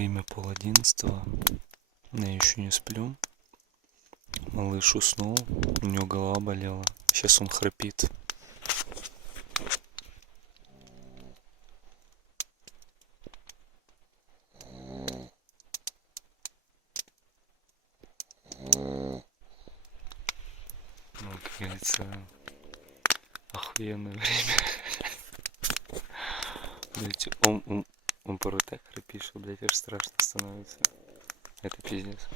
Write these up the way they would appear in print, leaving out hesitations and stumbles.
Время 10:30. Я еще не сплю. Малыш уснул. У него голова болела. Сейчас он храпит. Ну, как говорится, охуенное время. Блять, он порой так храпит, что, блять, аж страшно становится. Это пиздец.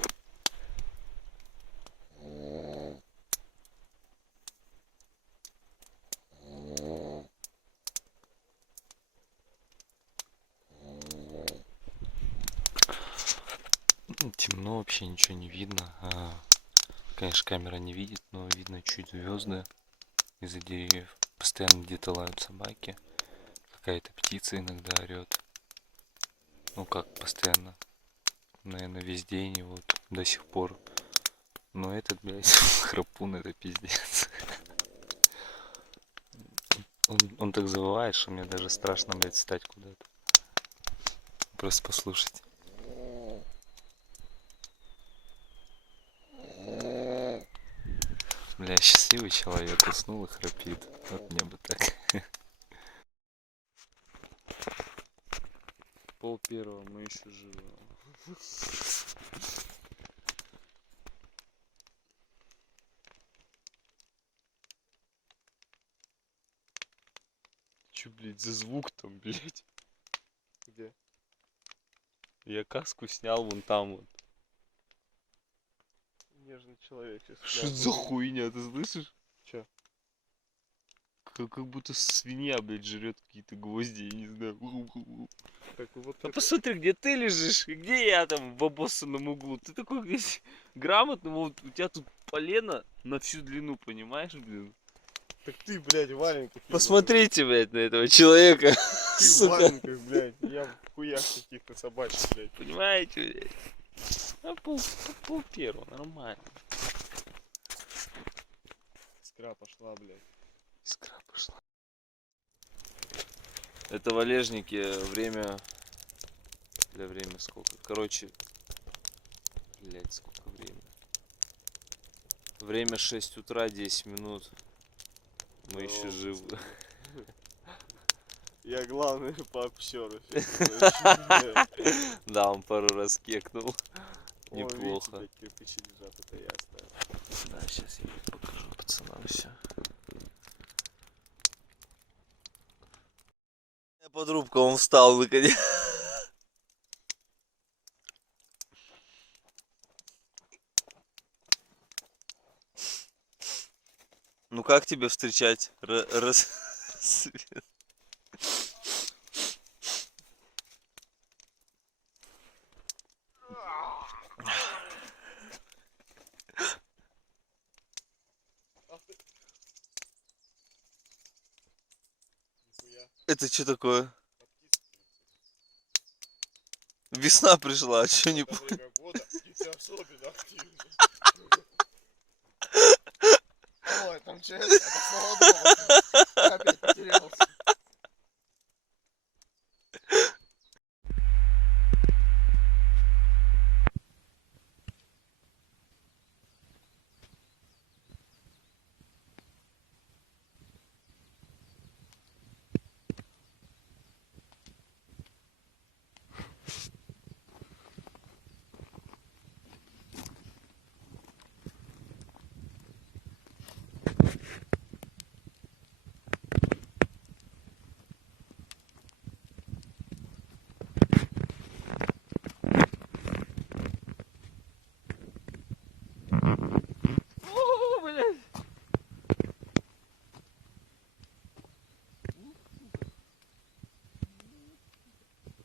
Темно, вообще ничего не видно. Конечно, камера не видит, но видно чуть звезды из-за деревьев. Постоянно где-то лают собаки. Какая-то птица иногда орет. Ну как постоянно. Наверное, весь день и вот до сих пор. Но этот, блядь, храпун, это пиздец. Он так завывает, что мне даже страшно, блядь, встать куда-то. Просто послушать. Бля, счастливый человек, уснул и храпит. Вот мне бы так. 12:30, мы еще живы. Че, блядь, за звук там, блядь? Где? Я каску снял вон там вот. Нежный человек сейчас. Что за хуйня, ты слышишь? Че? Как будто свинья, блядь, жрет какие-то гвозди, я не знаю. Так, вот а посмотри, где ты лежишь, и где я там в обоссанном углу. Ты такой, блядь, грамотный, вот у тебя тут полено на всю длину, понимаешь, блин? Так ты, блядь, в валенках. Посмотрите, блядь, на этого человека. Ты в валенках, блядь, я в хуях каких-то собачьих, блядь. Понимаете, блядь? А пол первого, нормально. Искра пошла, блядь. Искра пошла. Это валежники, время сколько? Короче, блядь, сколько времени? Время 6 утра, 10 минут. Мы еще живы. Я главный по обсеру. Да, он пару раз кекнул. Неплохо. Видите, кирпичи лежат, это я оставил. Да, сейчас я покажу пацанам все. Подрубка, он встал наконец. Ну как тебе встречать рассвет? Это что такое? Весна пришла, а что не Время года, птицы особенно активны. Ой, там что, это снова дома.